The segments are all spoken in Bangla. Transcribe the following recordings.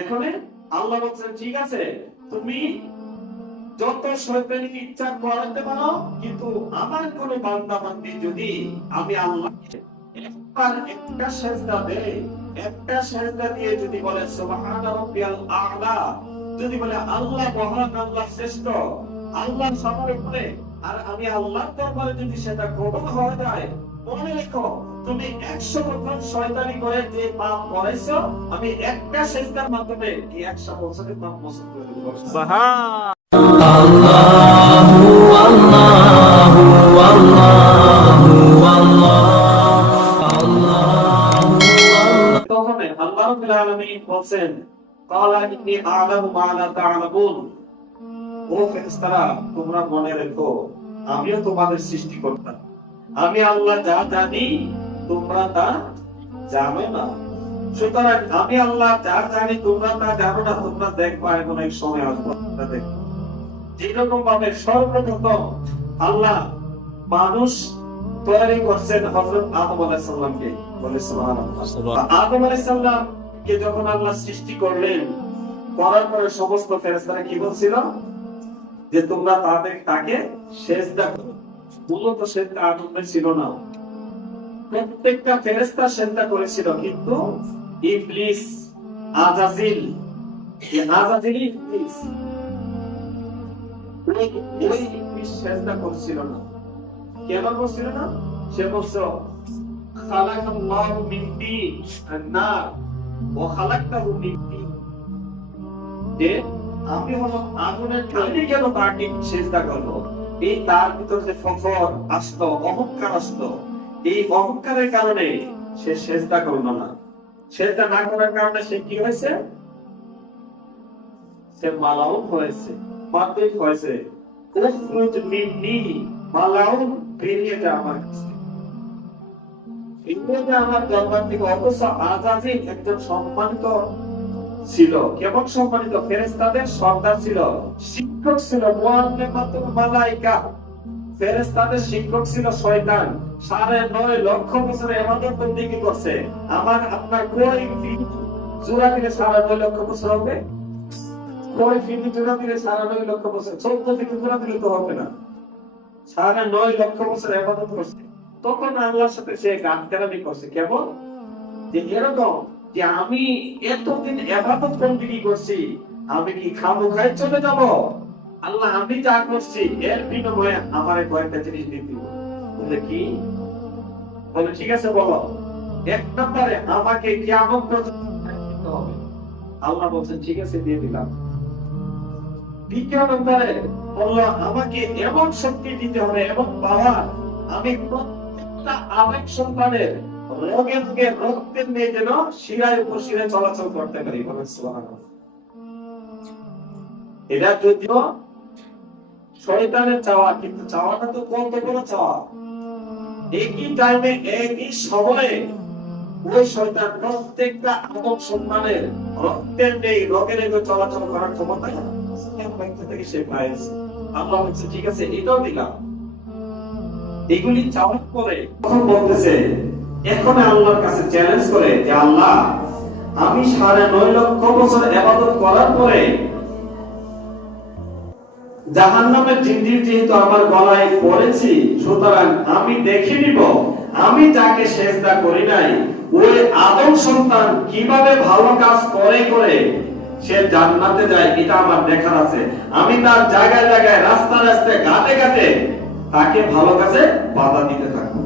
এখানে আল্লাহ বলছেন ঠিক আছে তুমি যত শয়তানি ইচ্ছা করাতে পারো, কিন্তু আমার কোন বান্দা বান্দি যদি আমি আল্লাহকে একবার একটা সেজদা দেয়, একটা সেজদা দিয়ে যদি বলে সুবহান রাব্বিয়াল আ'লা, যদি বলে আল্লাহ মহান, আল্লাহ শ্রেষ্ঠ, আল্লাহ সবার উপরে, আর আমি আল্লাহর দরবারে যদি সেটা কবুল হয়ে যায়, মনে রেখো তুমি 100 বছর শয়তানি করে যে পাপ করেছো, আমি একটা সেজদার মাধ্যমে এই 100 বছরের পাপ মোচন করে দেব। সুবহান আল্লাহু আল্লাহু আল্লাহু আল্লাহু তখন আল্লাহ রাব্বুল আলামিন বলেন ক্বালা ইন্নী আ'লামু মা লা তা'লামুন, ও ফেরেশতারা তোমরা মনে রেখো আমিও তোমাদের সৃষ্টিকর্তা, আমি আল্লাহ যা জানি তোমরা তা জানো না, সুতরাং আমি আল্লাহ যা জানি তোমরা তা জানো না, তোমরা দেখবা এমন এক সময় আসবে তোমরা দেখবে যেরকম ভাবে সর্বপ্রথম আল্লাহ মানুষ তৈরি করছেন হযরত আদম আলাইহিস সালামকে, বলে সুবহানাল্লাহ। আদম আলাইহিস সালামকে যখন আল্লাহ সৃষ্টি করলেন, করার পরে সমস্ত ফেরেশতারা কি বলছিল যে তোমরা তাকে সিজদা করো। মূলত সেটা আদমের ছিল না, প্রত্যেকটা ফেরেশতা সিজদা করেছিল, কিন্তু ইবলিস আজাজিল ইবলিস ওই ইবলিস সিজদা করছিল না। কেন করছিল না? সে বলছে খালাকাল্লাহু মিন তিন আন-নার ওয়া খালাকতাহু মিন তিন, যে আমি হলো আগুনের কালি, কেন তাকে সিজদা করব? এই তার ভিতর যে ফখর আসলো, অহংকার আসলো, এই অহংকারের কারণে সে সিজদা করল না। সিজদা না করার কারণে সে কি হয়েছে? সে মালাউন হয়েছে, মাতৃক হয়েছে। উখরুজ মিন্নি, মালাউন বেরিয়ে যা আমার কাছে, বেরিয়ে যা আমার দরবার থেকে। অথচ আজাজিল একজন সম্মানিত ছিল, কেমন সম্মানিত? ফেরেশতাদের সর্দার ছিল, শিক্ষক ছিল, মুআল্লিমাতুল মালায়েকা, ফেরেশতাদের শিক্ষক ছিল শয়তান। 9.5 লক্ষ বছর ইবাদত বন্দেগী করছে। আমার আপনার কই জোড়া দিলে 9.5 লক্ষ বছর হবে? কই ফিনি জোড়া দিলে 9.5 লক্ষ বছর? 14 থেকে জোড়া দিলে তো হবে না। 9.5 লক্ষ বছর ইবাদত করছে। তখন আল্লাহর সাথে সে গানকারামি করছে। কেমন? যে এরকম যে আমি এতদিন ইবাদত বন্দেগী করছি, আমি কি খামোখায় চলে যাব? আল্লাহ আমি যা করছি এর বিনিময়ে আমারে কয়েকটা জিনিস দিয়ে দিবেন। বলে কি? বলে ঠিক আছে বলো। এক নম্বরে আমাকে কিয়ামত পর্যন্ত দিতে হবে। আল্লাহ বলেন ঠিক আছে দিয়ে দিলাম। দ্বিতীয় নম্বরে আল্লাহ আমাকে এমন শক্তি দিতে হবে, এমন পাওয়ার, আমি প্রত্যেকটা আবেগ সন্তানের রোগে রোগে রক্তের নিয়ে যেন শিরায় উপশিরায় চলাচল করতে পারি। বলেন সুবহানাল্লাহ। এটা যদিও শয়তানের চাওয়া, কিন্তু চাওয়াটা তো কত বড় চাওয়া! একই টাইমে একই সময়ে ওই শয়তান প্রত্যেকটা আদম সন্তানের রক্তের নেই রোগে রোগে চলাচল করার ক্ষমতা থেকে সে পাইছে। আল্লাহ বলছে ঠিক আছে এটাও দিলাম। এগুলি চাওয়ার পরে তখন বলতেছে, এখন আল্লাহর কাছে চ্যালেঞ্জ করে যে আল্লাহ আমি 9.5 লক্ষ বছর ইবাদত করার পরে জাহান্নামের জিঞ্জির যেহেতু আমার গলায় পড়েছি, সুতরাং আমি দেখে নিব আমি যাকে সিজদা করি নাই ওই আদম সন্তান কিভাবে ভালো কাজ করে করে সে জান্নাতে যায়, এটা আমার দেখার আছে। আমি তার জায়গায় জায়গায় রাস্তায় রাস্তায় ঘাটে ঘাটে তাকে ভালো কাজে বাধা দিতে থাকবো।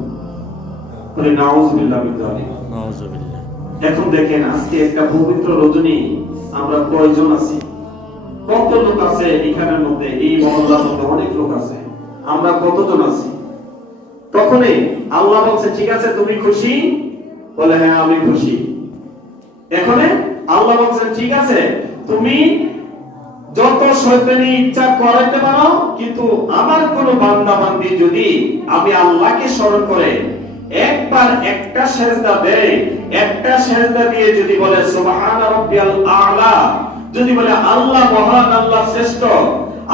বলে নাউযুবিল্লাহ মিন যালিক। নাউযুবিল্লাহ। এখন দেখেন আজকে একটা পবিত্র রজনী, আমরা কয়জন আছি? কত লোক আছে এখানের মধ্যে? এই মহল্লার মধ্যে অনেক লোক আছে, আমরা কতজন আছি? তখনই আল্লাহ বলছে ঠিক আছে তুমি খুশি? বলে হ্যাঁ আমি খুশি। এখন আল্লাহ বলছেন ঠিক আছে তুমি যত শয়তানি ইচ্ছা করাইতে পারো, কিন্তু আমার কোন বান্দা বান্দি যদি আমি আল্লাহকে স্মরণ করে একবার একটা সিজদা দেয়, একটা সিজদা দিয়ে যদি বলে সুবহান রাব্বিয়াল আ'লা, যদি বলে আল্লাহ মহান, আল্লাহ শ্রেষ্ঠ,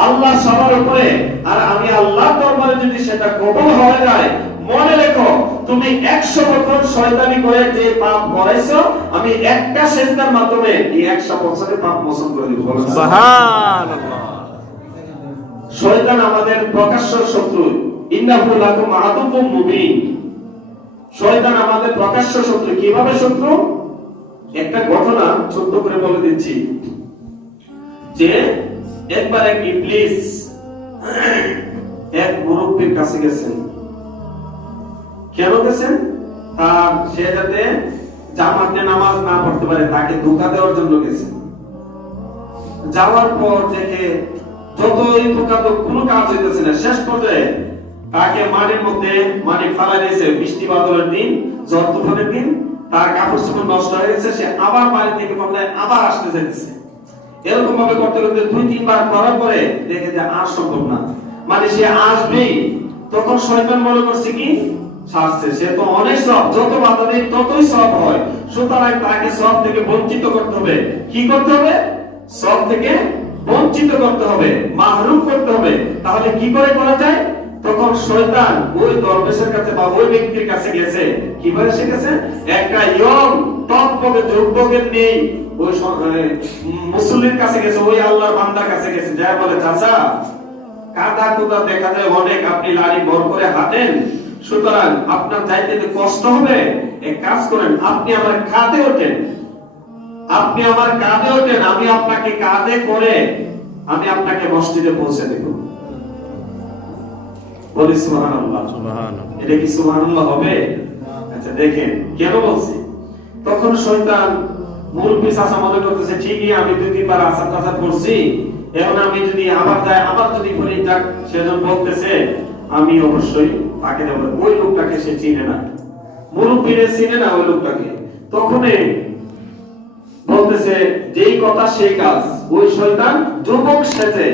আল্লাহ সবার উপরে, আর আমি আল্লাহর দরবারে যদি সেটা কবুল হয়ে যায়, মনে রেখো তুমি 100 বছর শয়তানি করে যে পাপ করেছো, আমি একটা সেজদার মাধ্যমে এই 100 বছরের পাপ মোচন করে দিব। সুবহানাল্লাহ। শয়তান আমাদের প্রকাশ্য শত্রু। ইন্নাহু লাকুম আদুউম মুবিন। শয়তান আমাদের প্রকাশ্য শত্রু। কিভাবে শত্রু? একটা ঘটনা ছোট্ট করে বলে দিচ্ছি, যে একবার এক ইবলিস এক মুরব্বীর কাছে গেছেন। কেন গেছেন? তার সে যাতে জামাতে নামাজ না পড়তে পারে তাকে ধোঁকা দেওয়ার জন্য গেছেন। যাওয়ার পর দেখে যতই ধোঁকা দেব কোনো কাজ হইতেছে না। শেষ পর্যায়ে তাকে মাটির মধ্যে ফালা দিয়েছে। বৃষ্টি বাদলের দিন, ঝড় তুফানের দিন, তার কাপড় চোপড় নষ্ট হয়ে গেছে। সে আবার বাড়ি থেকে পালায় আবার আসতে চাইতেছে। এরকম ভাবে করতে করতে 2-3 বার করার পরে দেখে যে আর সম্ভব না, সে আসবেই। তখন শয়তান মনে করছে কি শাস্তি, সে তো অনেক সব, যত বাধা দেয় ততই সব হয়, সুতরাং তাকে সব থেকে বঞ্চিত করতে হবে। কি করতে হবে? সব থেকে বঞ্চিত করতে হবে, মাহরুম করতে হবে। তাহলে কি করে করা যায়? তখন শয়তান ওই দরবেশের কাছে বা ওই ব্যক্তির কাছে গেছে। কিভাবে সে গেছে? একটা ইয়ং টকবকে যুবকের নেই ওই মুসল্লির কাছে গেছে, ওই আল্লাহর বান্দার কাছে গেছে। যা বলে, চাচা কাদা কুদা দেখা যায় অনেক, আপনি লাড়ি ভর করে হাঁটেন, সুতরাং আপনার যাইতে কষ্ট হবে, এক কাজ করেন, আপনি আমার কাঁধে ওঠেন, আপনি আমার কাঁধে ওঠেন, আমি আপনাকে কাঁধে করে আমি আপনাকে মসজিদে পৌঁছে দেব। বলি সুবহানাল্লাহ। সুবহানাল্লাহ। এটা কি সুবহানাল্লাহ হবে? আচ্ছা দেখেন কেন বলছি। তখন শয়তান মুরব্বি চাচা মনে করতেছে ঠিকই আমি 2-3 বার আসার টাসার করছি, এখন আমি যদি আবার যাই, আবার যদি পরে যাক, সেজন বলতেছে আমি অবশ্যই তাকে দেব। ওই লোকটাকে সে চিনে না, মুরব্বিরে চিনে না ওই লোকটাকে। তখনই বলতেছে যেই কথা সেই কাজ। ওই শয়তান যুবক সেজে,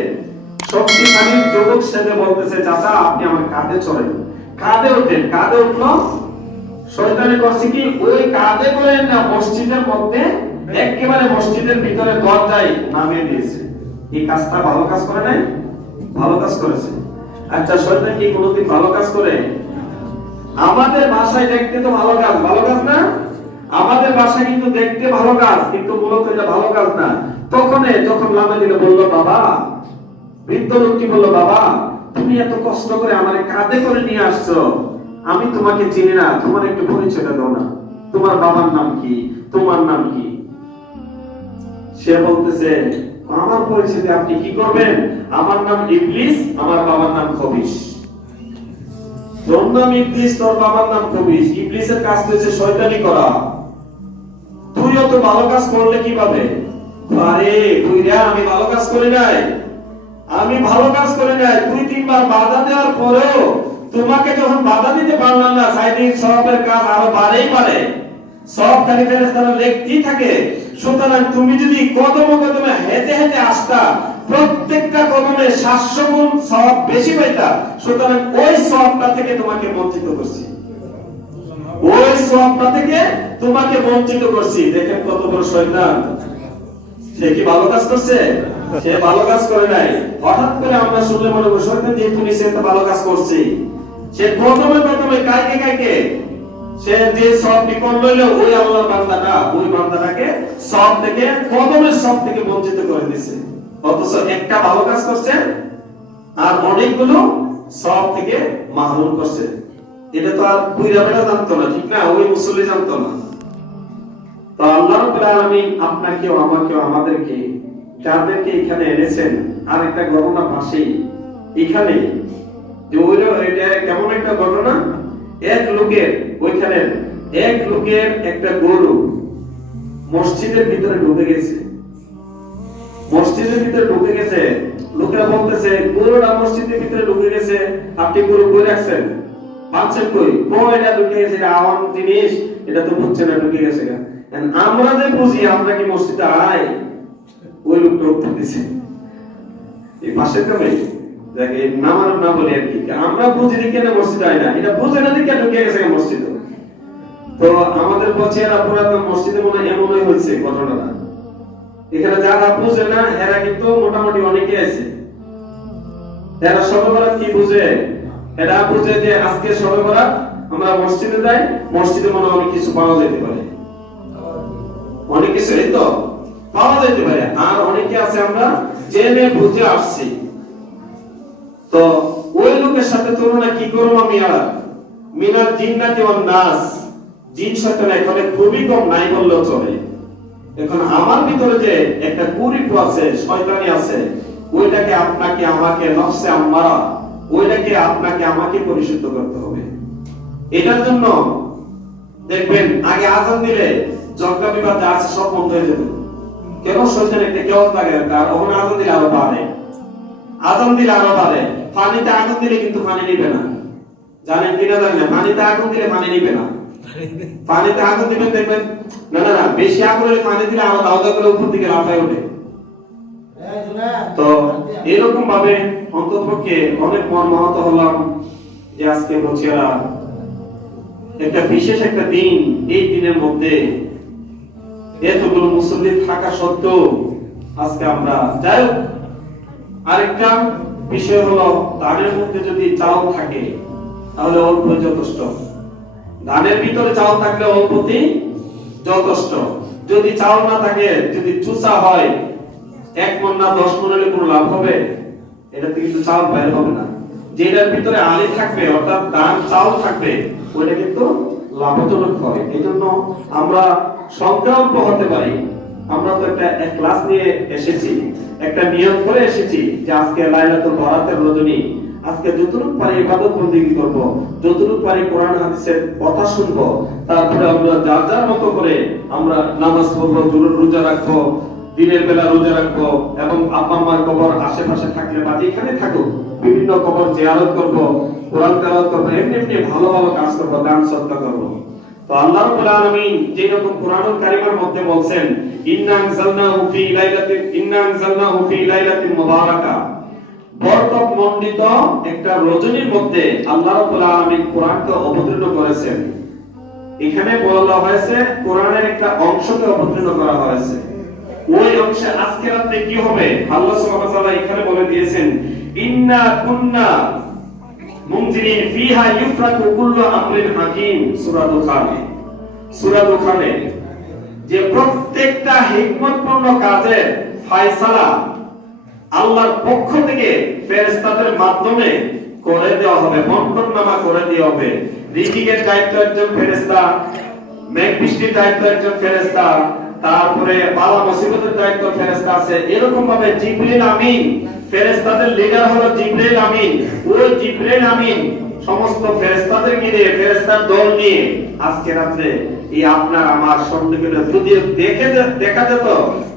শক্তিশালী যুবক সেজে বলতেছে, চাচা আপনি আমার কাঁধে চড়েন। কাঁধে ওঠেন। কাঁধে উঠলো। শয়তানে করছে কি, ওই কাঁধে করে না মসজিদের মধ্যে একেবারে মসজিদের ভিতরে দরজায় নামিয়ে দিয়েছে। এই কাজটা ভালো কাজ করে নাই? ভালো কাজ করেছে। আচ্ছা শয়তান কি কোনোদিন ভালো কাজ করে? আমাদের ভাষায় দেখতে তো ভালো কাজ, ভালো কাজ না? আমাদের ভাষায় কিন্তু দেখতে ভালো কাজ, কিন্তু মূলত এটা ভালো কাজ না। তখন যখন লামে দিলে বললো, বাবা, বৃদ্ধ লোকটি বললো, বাবা তুমি এত কষ্ট করে আমারে কাঁধে করে নিয়ে আসছো, আমি তোমাকে চিনি না, তোমার একটু পরিচয়টা দাও না, তোমার বাবার নাম কি, তোমার নাম কি? সে বলতেছে, আমার পরিচয় দিয়ে আপনি কি করবেন? আমার নাম ইবলিস, আমার বাবার নাম খবিশ। তোর নাম ইবলিস, তোর বাবার নাম খবিশ। ইবলিসের কাজ হচ্ছে শয়তানি করা। তুই অত ভালো কাজ করলে কিভাবে? আরে বুইরা, আমি ভালো কাজ করি নাই, আমি ভালো কাজ করি নাই। 2-3 বার বাধা দেওয়ার পরেও তোমাকে যখন বাধা দিতে পারলাম না, সাইদিন সবের কাজ আরো বাড়েই বাড়ে, সব খালি ফেরেশতারা লিখতেই থাকে। সুতরাং তুমি যদি কদমে কদমে হেঁটে হেঁটে আসতা, প্রত্যেকটা কদমে 700 গুণ সওয়াব বেশি পাইতা। সুতরাং ওই সওয়াবটা থেকে তোমাকে বঞ্চিত করছি, ওই সওয়াবটা থেকে তোমাকে বঞ্চিত করছি। দেখেন কত বড় শয়তান। সে কি ভালো কাজ করছে? সে ভালো কাজ করে নাই। হঠাৎ করে আমরা শুনলে মনে করি শয়তান যেহেতু নিচে একটা ভালো কাজ করছে। সে কদমে কদমে কাইকে কাইকে সে যে সব বিকল লইল, ওই আল্লাহর বান্দাটা, ওই বান্দাটাকে সব থেকে, কদমের সব থেকে বঞ্চিত করে দিয়েছে। অথচ একটা ভালো কাজ করছে আর অনেকগুলো সব থেকে মাহরুম করছে। এটা তো আর বুইরা বেটা জানতো না, ঠিক না? ওই মুসল্লি জানতো না। তো আল্লাহ রাব্বুল আলামিন আপনাকেও আমাকেও আমাদেরকে যাদেরকে এখানে এনেছেন, আর একটা ঘটনা পাশেই এখানে যে এটা কেমন একটা ঘটনা, এক লোকের ওইখানে এক লোকের একটা গরু মসজিদের ভিতরে ঢুকে গেছে। মসজিদের ভিতরে ঢুকে গেছে, লোকেরা বলতেছে গরুটা মসজিদের ভিতরে ঢুকে গেছে, আপনি গরু কই রাখছেন, পাচ্ছেন কই? এটা ঢুকে গেছে, এটা আওয়াম জিনিস, এটা তো বুঝছে না ঢুকে গেছে। আমরা যে বুঝি, আমরা কি মসজিদে আই? ওই লোকটা উত্তর দিছে, এই পাশের কামে দেখে নামার না বলে আর কি, আমরা বুঝি কেন মসজিদে আই না, এটা বুঝে না কেন ঢুকে গেছে মসজিদে। তো আমাদের বচেরা পুরাতন মসজিদে মনে এমনই হয়েছে ঘটনাটা। এখানে যারা বুঝে না এরা কিন্তু মোটামুটি অনেকে আছে। এরা সবে বরাত কি বুঝে? এরা বুঝে যে আজকে সবে বরাত আমরা মসজিদে যাই, মসজিদে মনে হয় অনেক কিছু পাওয়া যেতে পারে, অনেক কিছু এই তো পাওয়া যেতে পারে। আর অনেকে আছে আমরা জেনে বুঝে আসছি, তো ওই লোকের সাথে তুলনা কি করবো আমি? আর মিনাল জিন্নাতি ওয়ান নাস, জিন শয়তান এখানে খুবই কম, নাই বললেও চলে। এখন আমার ভিতরে যে একটা কুরিপু আছে, শয়তানি আছে, ওইটাকে আপনাকে আমাকে নফসে আম্মারা, ওইটাকে আপনাকে আমাকে পরিশুদ্ধ করতে হবে। এটার জন্য দেখবেন আগে আযান দিলে ঝগড়া বিবাদ যা আছে সব বন্ধ হয়ে যেত। কেন? শয়তান একটা কেউ লাগে, আর ওখানে আযান দিলে আরো বাড়ে, আযান দিলে আরো বাড়ে। পানিতে আগুন দিলে কিন্তু পানি নিবে না, জানেন কিনা জানেন না? পানিতে আগুন দিলে পানি নিবে না। পানিতে আগুন দিবেন দেখবেন, না না না, বেশি আগুন হলে পানি দিলে আরো দাও দাও করে উপর দিকে লাফায় ওঠে। তো এরকম ভাবে অন্ততপক্ষে অনেক মর্মাহত হলাম যে আজকে বছিরা একটা বিশেষ একটা দিন, এই দিনের মধ্যে এতগুলো মুসল্লি থাকা সত্ত্বেও আজকে আমরা যাই হোক। আরেকটা বিষয় হলো, ধানের মধ্যে যদি চাল থাকে তাহলে অল্প যথেষ্ট, ধানের ভিতরে চাল থাকলে অল্পতেই যথেষ্ট। যদি চাল না থাকে, যদি চুষা হয় 1 মণ না 10 মণ হলে কোনো লাভ হবে? এটাতে কিন্তু চাল বাইরে হবে না। যেটার ভিতরে আলি থাকবে, অর্থাৎ ধান চাল থাকবে, ওইটা কিন্তু লাভজনক হয়। এই জন্য আমরা সংকল্প হতে পারি। আমরা তো একটা ক্লাস নিয়ে এসেছি, একটা নিয়ম করে এসেছি যে আজকে লাইলাতুল বরাতের রজনী, আজকে যতটুকু পারি ইবাদত বন্দেগী করব, যতটুকু পারি কোরআন হাদিসের কথা শুনবো, তারপরে আমরা যার যার মতো করে আমরা নামাজ পড়বো, জোহর রোজা রাখবো, দিনের বেলা রোজা রাখবো, এবং আব্বা আম্মার কবর আশেপাশে থাকলে বা যেখানে থাকুক বিভিন্ন কবর জিয়ারত করব, কোরআন তেলাওয়াত করব, এমনি এমনি ভালো ভালো কাজ করব, দান সদকা করব। তো আল্লাহ রাব্বুল আলামিন যে রকম কোরআনুল কারীমের মধ্যে বলছেন, ইন্না আনজালনাহু ফি লাইলাতিন মুবারাকা, বরকত মণ্ডিত একটা রজনীর মধ্যে আল্লাহ রাব্বুল আলামিন কোরআনকে অবতীর্ণ করেছেন। এখানে বলা হয়েছে কোরআনের একটা অংশকে অবতীর্ণ করা হয়েছে। ওই অংশে আজকে রাতে কি হবে আল্লাহ সুবহানাহু ওয়া তাআলা এখানে বলে দিয়েছেন, ইন্না কুন্না মুনজিরিন ফিহা ইউফরাকু কুল্লু আমরিন হাকিম। সূরা দুখানে যে প্রত্যেকটা হিকমতপূর্ণ কাজের ফয়সালা আল্লাহর পক্ষ থেকে ফেরেশতাদের মাধ্যমে করে দেওয়া হবে, বন্টননামা করে দেওয়া হবে। রিজিকের দায়িত্ব একজন ফেরেশতা, মেঘ বৃষ্টির দায়িত্ব একজন ফেরেশতা, তারপরে বালা মুসিবতের দায়িত্ব ফেরেশতা আছে। এরকম ভাবে জিবরিল আমিন, ফেরেশতাদের লিডার হলো জিবরিল আমিন। ওই জিবরিল আমিন সমস্ত ফেরেশতাদের নিয়ে, ফেরেশতার দল নিয়ে আজকে রাতে এই আপনার আমার সম্মুখে যদি দেখা যেত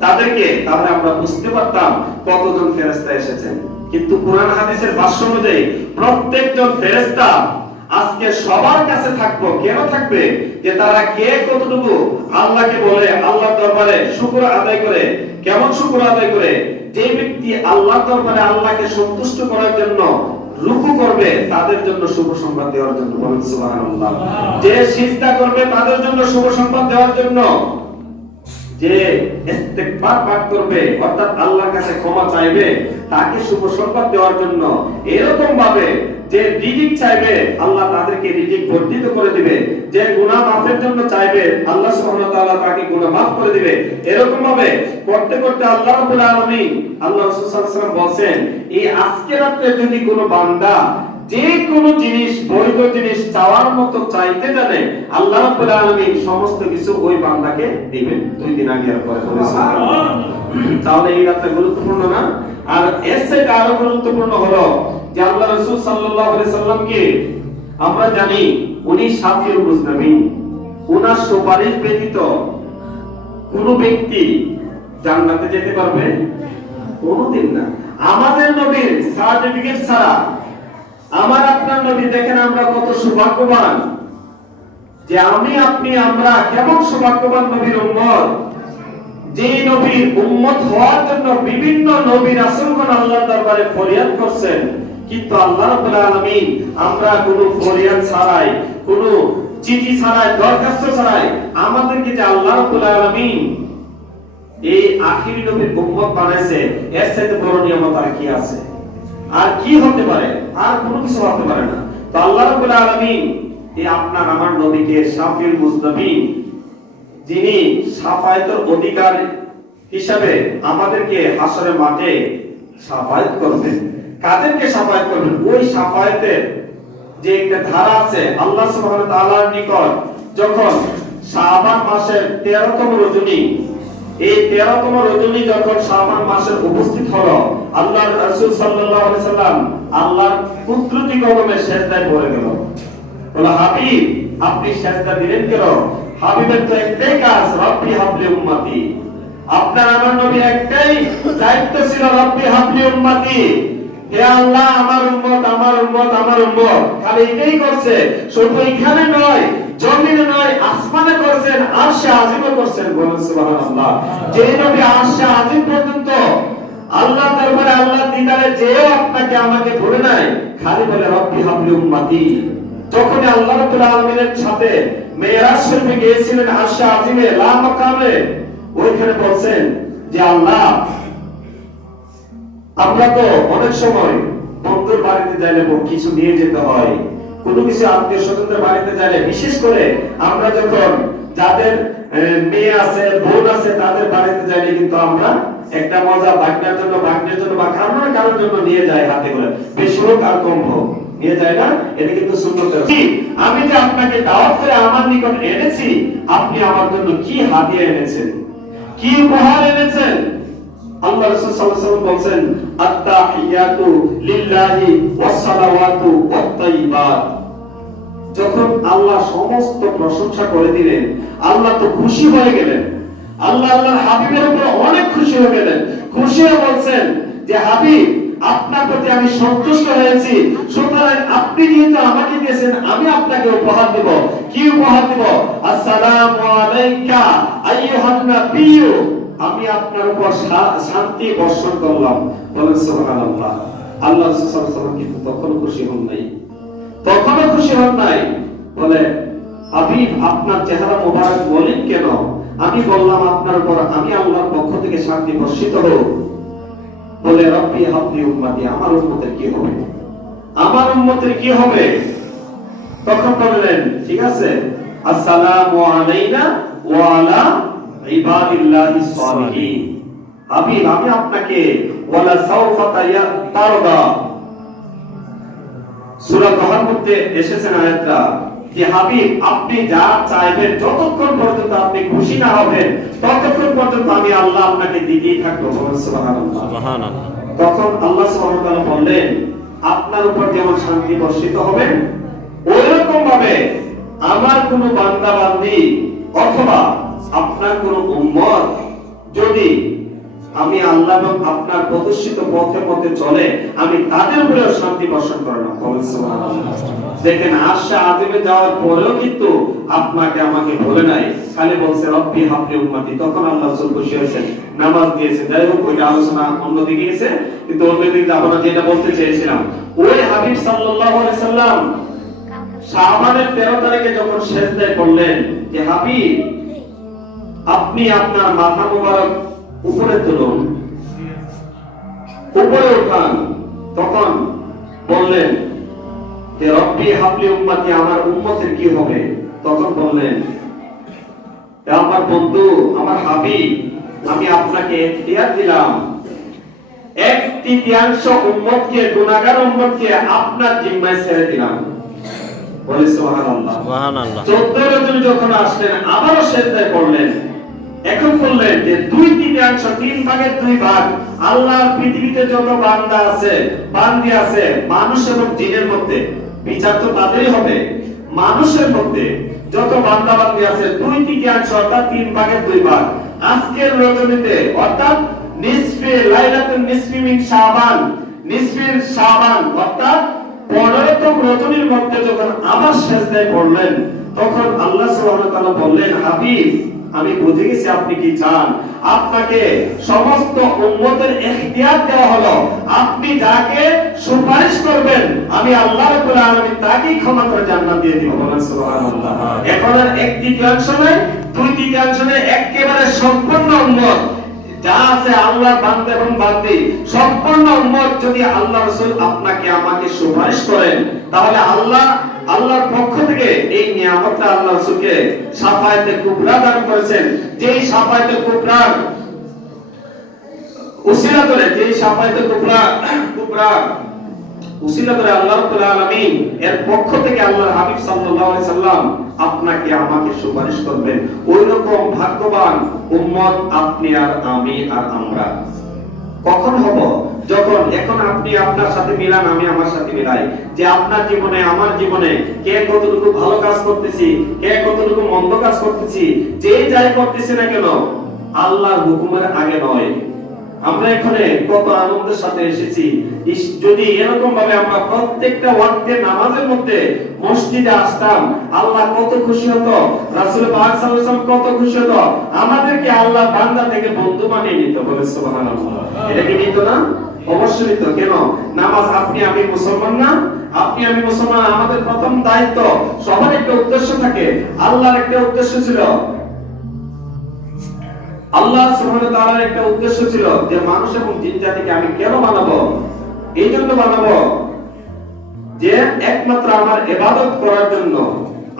তাদেরকে, তাহলে আমরা বুঝতে পারতাম কতজন ফেরেশতা এসেছেন। কিন্তু কোরআন হাদিসের ভাষ্য অনুযায়ী প্রত্যেকজন ফেরেশতা আজকে সবার কাছে থাকবো। কেন থাকবে? যে তারা কে কতটুকু আল্লাহকে বলে, আল্লাহর দরবারে শুকর আদায় করে। কেমন শুকর আদায় করে? যে ব্যক্তি আল্লাহর দরবারে আল্লাহকে সন্তুষ্ট করার জন্য রুকু করবে, তাদের জন্য শুভ সংবাদ দেওয়ার জন্য। বলেন সুবহানাল্লাহ। যে সিজদা করবে তাদের জন্য শুভ সংবাদ দেওয়ার জন্য। যে ইস্তিগফার পাঠ করবে, অর্থাৎ আল্লাহর কাছে ক্ষমা চাইবে, তাকে শুভ সংবাদ দেওয়ার জন্য। এরকম ভাবে যে রিজিক চাইবে, আল্লাহ তাদেরকে রিজিক বর্ধিত করে দিবে। যে গুনাহ মাফের জন্য চাইবে, আল্লাহ সুবহানাহু ওয়া তাআলা তাকে গুনাহ মাফ করে দিবে। এরকম ভাবে করতে করতে আল্লাহ রাব্বুল আলামিন, আল্লাহ রাসূল সাল্লাল্লাহু আলাইহি ওয়াসাল্লাম বলেন, এই আজকে রাতে যদি কোনো বান্দা যে কোনো জিনিস, বৈধ জিনিস চাওয়ার মতো চাইতে জানে, আল্লাহ রাব্বুল আলামিন সমস্ত কিছু ওই বান্দাকে দিবেন। 2 দিন আগে আর পরে বলেছেন। তাহলে এই রাতটা গুরুত্বপূর্ণ না? আর এর চেয়ে আরো গুরুত্বপূর্ণ হলো যে আল্লাহ রাসূল সাল্লাল্লাহু আলাইহি সাল্লামকে আমরা জানি উনি শাফিউল মুজনাবিন। ওনার সুপারিশ ব্যতীত কোন ব্যক্তি জান্নাতে যেতে পারবে? কোনদিন না। আমাদের নবীর সার্টিফিকেট ছাড়া আমার আপনার নবী, দেখেন আমরা কত সৌভাগ্যবান যে আমি আপনি আমরা কেমন সৌভাগ্যবান নবীর উম্মত, যে নবীর উম্মত হওয়ার জন্য বিভিন্ন নবী রাসূলগণ আল্লাহর দরবারে ফরিয়াদ করছেন। কিন্তু আল্লাহ রাব্বুল আলামিন আমরা কোনো ফরিয়াদ ছাড়াই, কোনো চিঠি ছাড়াই, দরখাস্ত ছাড়াই আমাদেরকে যে আল্লাহ রাব্বুল আলামিন এই আখিরি নবীর উম্মত বানাইছে, এর চাইতে বড় নিয়ামত আর কি আছে? আর কি হতে পারে? আর কোনো কিছু হতে পারে না। তো আল্লাহ রাব্বুল আলামিন এই আপনার আমার নবীকে শাফিউল মুজনাবিন, যিনি শাফায়াতের অধিকার হিসাবে আমাদেরকে হাসরের মাঠে শাফায়াত করবেন। কাদেরকে শাফায়াত করবেন? ওই শাফায়াতের যে একটা ধারা আছে আল্লাহ সুবহানাহু ওয়া তাআলার নিকট, যখন শাবান মাসের 13তম রজনী, এই 13তম রজনী যখন শাবান মাসের উপস্থিত হলো, আল্লাহর রাসূল সাল্লাল্লাহু আলাইহি সাল্লাম আল্লাহর কুদরতি কদমে সিজদায় পড়ে গেল। বলে, হাবিব আপনি সিজদা দিলেন কেন? হাবিবের তো একটাই কাজ, রব্বি হাবলি উম্মতি। আপনার আমার নবীর একটাই দায়িত্ব ছিল, রব্বি হাবলি উম্মতি, হে আল্লাহ আমার উম্মত, আমার উম্মত, আমার উম্মত। খালি এটাই করছে, শুধু এখানে নয়, জমিনে নয়, আসমানে করছেন, আরশে আজিমে করছেন। বলেন সুবহানাল্লাহ। যে নবী আরশে আজিম পর্যন্ত আল্লাহ দরবারে আল্লাহ দিদারে যেও আপনাকে আমাকে ভুলে নাই, খালি বলে রব্বি হাবলি উম্মতি। যখন আল্লাহ রাব্বুল আলামিনের সাথে মেরাজ শরীফে গিয়েছিলেন আরশে আজিমে লা মাকামে, ওইখানে বলছেন যে আল্লাহ, আমরা তো অনেক সময় বন্ধুর বাড়িতে যাইলে কিছু নিয়ে যেতে হয়, কোনো কিছু আত্মীয় স্বজনদের বাড়িতে যাইলে, বিশেষ করে আমরা যখন যাদের মেয়ে আছে, বোন আছে, তাদের বাড়িতে যাইলে কিন্তু আমরা একটা মজা বাগনার জন্য, বাগনের জন্য বা কারোর জন্য নিয়ে যাই হাতে করে, বেশি হোক আর কম হোক নিয়ে যায় না? এটা কিন্তু সুন্নত। আমি যে আপনাকে দাওয়াত করে আমার নিকট এনেছি, আপনি আমার জন্য কি হাদিয়া এনেছেন, কি উপহার এনেছেন? আল্লাহ রাসূল সাল্লাল্লাহু আলাইহি ওয়াসাল্লাম বলেন, আত-তাহিয়াতু লিল্লাহি ওয়াস সালাওয়াতু ওয়াত তাইয়্যিবাত। যখন আল্লাহ সমস্ত প্রশংসা করে দিলেন, আল্লাহ তো খুশি হয়ে গেলেন, আল্লাহ আল্লাহর হাবিবের উপর অনেক খুশি হয়ে গেলেন। খুশি হয়ে বলছেন যে হাবিব, আপনার প্রতি আমি সন্তুষ্ট হয়েছি, সুতরাং আপনি যেহেতু আমাকে দিয়েছেন, আমি আপনাকে উপহার দেব। কি উপহার দেব? আসসালামু আলাইকা আইয়ুহান নাবিয়্যু, আমি আপনার উপর শান্তি বর্ষণ করলাম। বলেন সুবহানাল্লাহ। আল্লাহ রাসূল সাল্লাল্লাহু আলাইহি ওয়াসাল্লাম কিন্তু তখন খুশি হন নাই, তখনও খুশি হন নাই। বলে, হাবিব আপনার চেহারা মোবারক বলেন কেন? আমি বললাম আপনার উপর আমি আল্লাহর পক্ষ থেকে শান্তি বর্ষিত হোক। বলে, রব্বি হাবলি উম্মতি, আমার উম্মতের কি হবে, আমার উম্মতের কি হবে? তখন বললেন, ঠিক আছে, আসসালামু আলাইনা ওয়া আলা ইবাদিল্লাহিস সালিহিন। হাবিব আমি আপনাকে ওয়ালা সাওফা তারদা, সূরা তাহার মধ্যে এসেছেন আয়াতটা, যে হাবিব আপনি যা চাইবেন, যতক্ষণ পর্যন্ত আপনি খুশি না হবেন, ততক্ষণ পর্যন্ত আমি আল্লাহ আপনাকে দিতেই থাকবো। সুবহানাল্লাহ, সুবহানাল্লাহ। তখন আল্লাহ সুবহানাহু ওয়া তাআলা বললেন, আপনার উপর যেমন শান্তি বর্ষিত হবে, ওইরকম ভাবে আমার কোন বান্দা বান্দি অথবা আপনার কোন উম্মত যদি আমি আল্লাহ এবং আপনার প্রদর্শিত পথে পথে চলে, আমি তাদের উপরেও শান্তি বর্ষণ করলাম। দেখেন, আরশে আজিমে যাওয়ার পরেও কিন্তু আপনাকে আমাকে ভুলে নাই, খালি বলছে রব্বি হাবলি উম্মতি। তখন আল্লাহ রাসূল খুশি হয়েছেন, নামাজ দিয়েছে। যাই হোক, ওইটা আলোচনা অন্যদিকে গেছে, কিন্তু অন্যদিকে যাব না। যেটা বলতে চেয়েছিলাম, ওই হাবিব সাল্লাল্লাহু আলাইহি সাল্লাম শাবানের 13 তারিখে যখন সিজদায় পড়লেন, যে হাবিব আপনি আপনার মাথা মোবারক উপরে তুলুন, উপরে উঠান। তখন বললেন যে রব্বি হাবলি উম্মতি, আমার উম্মতের কি হবে? তখন বললেন, আমার বন্ধু, আমার হাবিব, আমি আপনাকে এখতিয়ার দিলাম, 1/3 উম্মতকে, গুনাহগার উম্মতকে আপনার জিম্মায় ছেড়ে দিলাম। বলে সুবহানাল্লাহ, সুবহানাল্লাহ। 14 রজনী যখন আসলেন, আবারও সিজদায় পড়লেন। এখন বললেন যে 2/3, 3 ভাগের 2 ভাগ আল্লাহর পৃথিবীতে যত বান্দা আছে, বান্দি আছে, মানুষ এবং জিনের মধ্যে, বিচার তো তাদেরই হবে। মানুষের মধ্যে যত বান্দা বান্দি আছে, 2/3 অর্থাৎ 3 ভাগের 2 ভাগ আজকের রজনীতে, অর্থাৎ নিসফে লাইলাতুন নিসফি মিন শাবান, নিসফির শাবান অর্থাৎ 15তম রজনীর মধ্যে যখন আবার সিজদায় পড়লেন, তখন আল্লাহ সুবহানাহু ওয়া তাআলা বললেন, হাবিব আমি বুঝে গেছি আপনি কি চান। আপনাকে সমস্ত উম্মতের ইখতিয়ার দেওয়া হলো, আপনি যাকে সুপারিশ করবেন আমি আল্লাহ রাব্বুল আলামিন তাকেই ক্ষমা করে জান্নাত দিয়ে দিব। বলেন সুবহানাল্লাহ। এখন আর 1/3 নয়, 2/3 নয়, একেবারে সম্পূর্ণ উম্মত যা আছে আল্লাহর বান্দা এবং বান্দি, সম্পূর্ণ উম্মত যদি আল্লাহ রাসূল আপনাকে আমাকে সুপারিশ করেন, তাহলে আল্লাহ আল্লাহর পক্ষ থেকে এই নিয়ামতটা আল্লাহ রাসূলকে শাফায়াতে কুবরা দান করেছেন। যেই শাফায়াতে কুবরার উসিলা করে, যেই শাফায়াতে কুবরা উসিলা করে আল্লাহ রাব্বুল আলামিন এর পক্ষ থেকে আল্লাহর হাবিব সাল্লাল্লাহু আলাইহি সাল্লাম আপনাকে আমাকে সুপারিশ করবেন। ওই রকম ভাগ্যবান উম্মত আপনি আর আমি আর আমরা কখন হব? যখন এখন আপনি আপনার সাথে মিলান, আমি আমার সাথে মিলাই, যে আপনার জীবনে আমার জীবনে কে কতটুকু ভালো কাজ করতেছি, কে কতটুকু মন্দ কাজ করতেছি, যে যাই করতেছি না কেন আল্লাহর হুকুমের আগে নয়। আমরা এখানে কত আনন্দের সাথে এসেছি। যদি এরকম ভাবে আমরা প্রত্যেকটা ওয়াক্তের নামাজের মধ্যে মসজিদে আসতাম, আল্লাহ কত খুশি হতো, রাসূল পাক সাল্লাল্লাহু আলাইহি ওয়াসাল্লাম কত খুশি হতো। আমাদেরকে আল্লাহ বান্দা থেকে বন্ধু বানিয়ে নিত। বলে সুবহানাল্লাহ। এটা কি নিত না? অবশ্যই নিত। কেন? নামাজ আপনি আমি মুসলমান না? আপনি আমি মুসলমান, আমাদের প্রথম দায়িত্ব, সবার একটা উদ্দেশ্য থাকে। আল্লাহর একটা উদ্দেশ্য ছিল, আল্লাহ সুবহানাহু ওয়া তাআলার একটা উদ্দেশ্য ছিল যে মানুষ এবং জিন জাতিকে আমি কেন বানাবো? এই জন্য বানাবো যে একমাত্র আমার ইবাদত করার জন্য,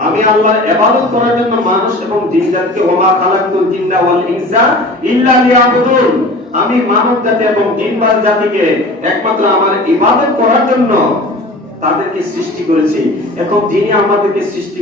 আমি আল্লাহর ইবাদত করার জন্য মানুষ এবং জিন জাতিকে ওমা খালাকতুল জিন্না ওয়াল ইনসা ইল্লা লিয়াবুদুন, আমি মানব জাতি এবং জিনবাদ জাতিকে একমাত্র আমার ইবাদত করার জন্য তাদেরকে সৃষ্টি করেছি। এখন যিনি আমাদেরকে সৃষ্টি